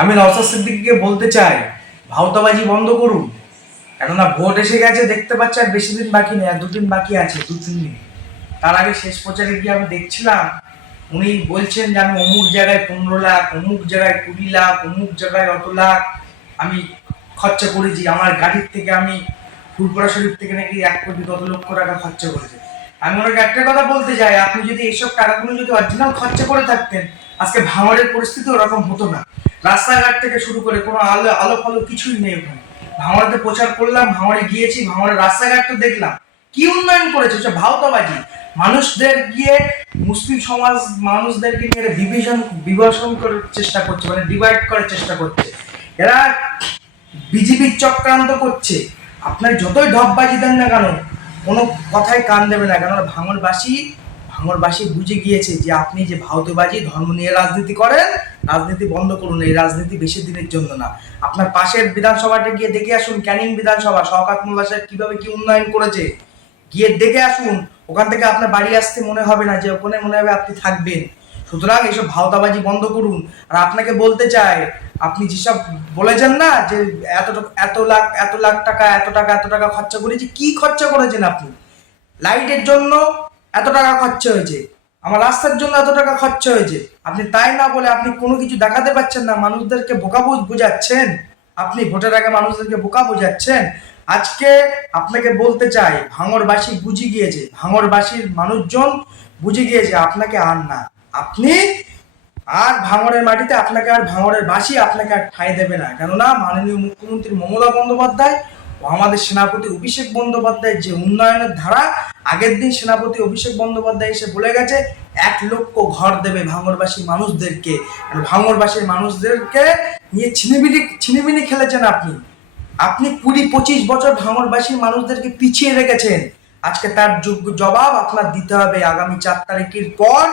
আমি নওশাদ সিদ্দিকীকে বলতে চাই, ভাওতাবাজি বন্ধ করুন। কেননা ভোট এসে গেছে, দেখতে পাচ্ছি আর বেশি দিন বাকি নেই, আর দুদিন বাকি আছে, 2-3 দিন। তার আগে শেষ প্রচারে গিয়ে আমি দেখছিলাম উনি বলছেন যে আমি অমুক জায়গায় 15 লাখ, অমুক জায়গায় 20 লাখ, অমুক জায়গায় অত লাখ আমি খরচা করেছি, আমার গাড়ির থেকে আমি ফুরপুরা শরীফ থেকে নাকি 1 কোটি কত লক্ষ টাকা খরচা করেছে। আমি ওনাকে একটা কথা বলতে চাই, আপনি যদি এইসব টাকাগুলো যদি অরিজিনাল খরচা করে থাকতেন, আজকে ভাঙড়ের পরিস্থিতি ওরকম হতো না। রাস্তাঘাট থেকে শুরু করে কোনো আলো আলো ফালো কিছুই নেই ওখানে। ভাঙড়েতে প্রচার করলাম, ভাঙড়ে গিয়েছি, ভাঙড়ের রাস্তাঘাট তো দেখলাম, কি উন্নয়ন করেছে সে ভাওতাবাজি। মানুষদের গিয়ে মুসলিম সমাজ মানুষদেরকে নিয়ে বিভাজন করার চেষ্টা করছে, মানে ডিভাইড করার চেষ্টা করছে। এরা বিজেপির চক্রান্ত করছে। আপনার যতই ঢপবাজি দেন না কেন, কোনো কথায় কান দেবে না, কেন ভাঙড়বাসী বুঝে গিয়েছে যে আপনি যে ভাওতাবাজি ধর্ম নিয়ে রাজনীতি করেন, রাজনীতি বন্ধ করুন। এই রাজনীতি বেশি দিনের জন্য না। আপনার পাশের বিধানসভাটা গিয়ে দেখে আসুন, ক্যানিং বিধানসভা, শওকত মোল্লা সাহেব কিভাবে কি উন্নয়ন করেছে, গিয়ে দেখে আসুন। ওখান থেকে আপনার বাড়ি আসতে মনে হবে না যে ওখানে মনে হবে আপনি থাকবেন। সুতরাং এইসব ভাওতাবাজি বন্ধ করুন। আর আপনাকে বলতে চাই, আপনি যেসব বলেছেন না যে এত লাখ টাকা এত টাকা খরচা করেছি, কি খরচা করেছেন আপনি? লাইটের জন্য এত টাকা খরচা হয়েছে, আমার রাস্তার জন্য এত টাকা খরচা হয়েছে। আপনি তাই না বলে আপনি কোনো কিছু দেখাতে পারছেন না, মানুষদেরকে বোকা বোঝাচ্ছেন। আপনি ভোটের আগে মানুষদেরকে বোকা বোঝাচ্ছেন। আজকে আপনাকে বলতে চাই, ভাঙড়বাসী বুঝে গিয়েছে, ভাঙড়বাসীর মানুষজন বুঝে গিয়েছে আপনাকে আর না। আপনি আর ভাঙড়ের মাটিতে আপনাকে আর ভাঙড়ের বাসী আপনাকে আর ঠাঁই দেবে না। কেননা মাননীয় মুখ্যমন্ত্রী মমতা বন্দ্যোপাধ্যায় ও আমাদের সেনাপতি অভিষেক বন্দ্যোপাধ্যায়ের যে উন্নয়নের ধারা, আগের দিন সেনাপতি অভিষেক বন্দ্যোপাধ্যায় এসে বলে গেছে 1 লক্ষ ঘর দেবে ভাঙড়বাসী মানুষদেরকে। ভাঙড়বাসীর মানুষদেরকে নিয়ে ছিনিমিনি খেলেছেন আপনি। আপনি 20-25 বছর ভাঙড়বাসীর মানুষদেরকে পিছিয়ে রেখেছেন। আজকে তার যোগ্য জবাব আপনার দিতে হবে। আগামী 4 তারিখের পর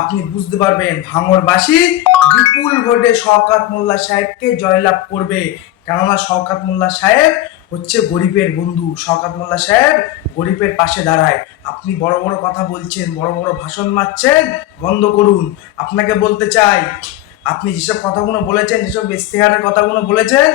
আপনি বুঝতে পারবেন ভাঙড়বাসী বিপুল ভোটে শওকত মোল্লা সাহেবকে জয়লাভ করবে। কেননা শওকত মোল্লা সাহেব হচ্ছে গরিবের বন্ধু, শওকত মোল্লা সাহেব গরিবের পাশে দাঁড়ায়। আপনি বড় বড় কথা বলছেন, বড় বড় ভাষণ মারছেন, বন্ধ করুন। আপনাকে বলতে চাই, আপনি যেসব কথাগুলো বলেছেন, যেসব ইস্তেহারের কথাগুলো বলেছেন,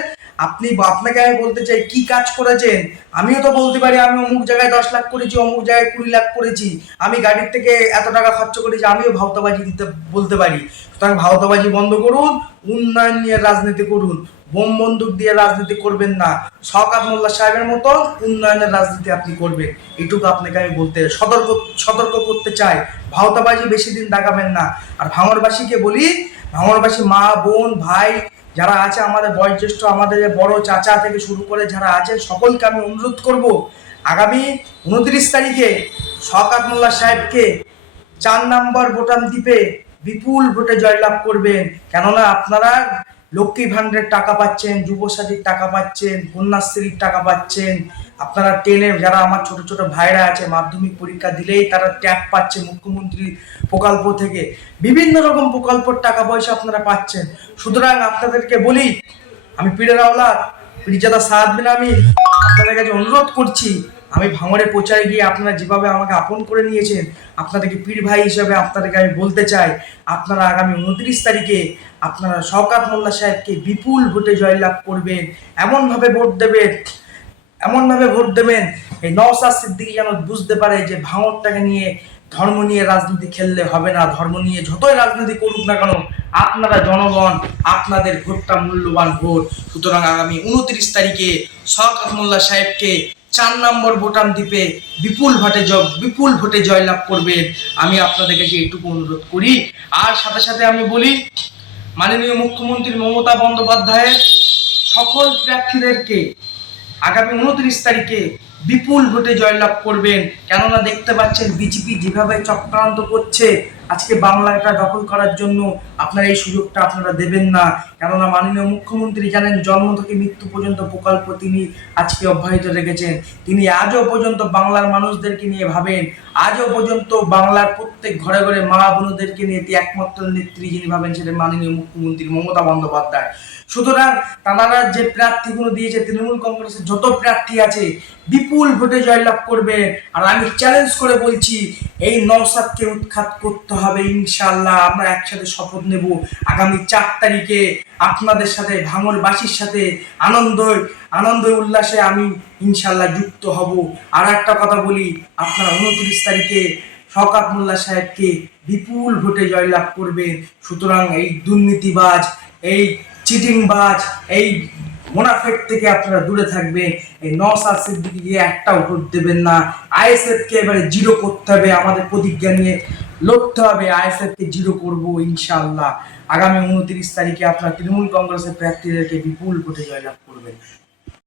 আপনাকে আমি বলতে চাই কি কাজ করেছেন। আমিও তো বলতে পারি আমি অমুক জায়গায় 10 লাখ করেছি, অমুক জায়গায় 20 লাখ করেছি, আমি গাড়ির থেকে এত টাকা খরচ করেছি, আমিও ভাওতাবাজি দিতে বলতে পারি। সুতরাং ভাওতাবাজি বন্ধ করুন, উন্নয়ন নিয়ে রাজনীতি করুন। বোম বন্দুক দিয়ে রাজনীতি করবেন না। শওকত মোল্লা সাহেবের মতো উন্নয়নের রাজনীতি আপনি করবেন, এটুকু আপনাকে আমি বলতে সতর্ক করতে চাই। ভাওতাবাজি বেশি দিন দেখাবেন না। আর ভাঙড়বাসীকে বলি, ভাঙড়বাসী মা বোন ভাই যারা আছে, আমাদের বয়োজ্যেষ্ঠ, আমাদের বড় চাচা থেকে শুরু করে যারা আছে, সকলকে আমি অনুরোধ করব, আগামী 29 তারিখে শওকত মোল্লা সাহেবকে 4 নম্বর বোতাম টিপে বিপুল ভোটে জয়লাভ করবেন। কেননা আপনারা লক্ষ্মী ভান্ডারের টাকা পাচ্ছেন, যুবসাথীর টাকা পাচ্ছেন, কন্যাশ্রীর টাকা পাচ্ছেন। আপনারা টেনে যারা আমার ছোট ছোট ভাইরা আছে, মাধ্যমিক পরীক্ষা দিলেই তারা ট্যাগ পাচ্ছে মুখ্যমন্ত্রী প্রকল্প থেকে, বিভিন্ন রকম প্রকল্পের টাকা পয়সা আপনারা পাচ্ছেন। সুতরাং আপনাদেরকে বলি, আমি পীরের আওলাদ পীরজাদা সাদ বিন আমির আপনাদের কাছে অনুরোধ করছি, আমি ভাঙড়ে প্রচারে গিয়ে আপনারা যেভাবে আমাকে আপন করে নিয়েছেন, আপনাদেরকে পীর ভাই হিসেবে আপনাদেরকে আমি বলতে চাই, আপনারা আগামী 29 তারিখে আপনারা শওকত মোল্লা সাহেবকে বিপুল ভোটে জয়লাভ করবেন। এমনভাবে ভোট দেবেন এই নওশাদ সিদ্দিকী যেন বুঝতে পারে যে ভাঙড়টাকে নিয়ে, ধর্ম নিয়ে রাজনীতি খেললে হবে না। ধর্ম নিয়ে যতই রাজনীতি করুক না কেন, আপনারা জনগণ, আপনাদের ভোটটা মূল্যবান ভোট। সুতরাং আগামী 29 তারিখে শওকত মোল্লা সাহেবকে 4 নম্বর বোতাম টিপে বিপুল ভোটে জয়লাভ করবেন। আমি আপনাদের কাছে এইটুকু অনুরোধ করি। আর সাথে সাথে আমি বলি, মাননীয় মুখ্যমন্ত্রী মমতা বন্দ্যোপাধ্যায়ের সকল প্রার্থীদেরকে আগামী 29 তারিখে বিপুল ভোটে জয়লাভ করবেন। কেননা দেখতে পাচ্ছেন বিজেপি যেভাবে চক্রান্ত করছে আজকে বাংলাটা দখল করার জন্য, আপনারা এই সুযোগটা আপনারা দেবেন না। কেননা মাননীয় মুখ্যমন্ত্রী জানেন, জন্ম থেকে মৃত্যু পর্যন্ত প্রকল্প তিনি আজকে অব্যাহত রেখেছেন। তিনি আজও পর্যন্ত বাংলার মানুষদেরকে নিয়ে ভাবেন, আজও পর্যন্ত বাংলার প্রত্যেক ঘরে ঘরে মা বোনদেরকে নিয়ে একমাত্র নেত্রী যিনি ভাবেন, সেটা মাননীয় মুখ্যমন্ত্রী মমতা বন্দ্যোপাধ্যায়। সুতরাং তারা যে প্রার্থীগুলো দিয়েছে, তৃণমূল কংগ্রেসের যত প্রার্থী আছে বিপুল ভোটে জয়লাভ করবে। আর আমি চ্যালেঞ্জ করে বলছি, এই নওশাদকে উৎখাত করতে করতে হবে ইনশাআল্লাহ। আমরা একসাথে শপথ নেব আগামী 4 তারিখে আপনাদের সাথে, ভাঙড়বাসীর সাথে আনন্দ উল্লাসে আমি ইনশাআল্লাহ যুক্ত হব। আর একটা কথা বলি, আপনারা 29 তারিখে শওকত মোল্লা সাহেবকে বিপুল ভোটে জয়লাভ করবেন। সুতরাং এই দুর্নীতিবাজ, এই চিটিংবাজ, এই মোনাফেক থেকে আপনারা দূরে থাকবেন। এই নওশাদ সিদ্দিকীকে একটাও ভোট দেবেন না। আইএসএফ কে এবারে জিরো করতে হবে, আমাদের প্রতিজ্ঞা নিয়ে লড়তে হবে। আইএসএফ কে জিরো করবো ইনশাআল্লাহ। আগামী 29 তারিখে আপনারা তৃণমূল কংগ্রেসের প্রার্থীদেরকে বিপুল ভোটে জয়লাভ করবেন।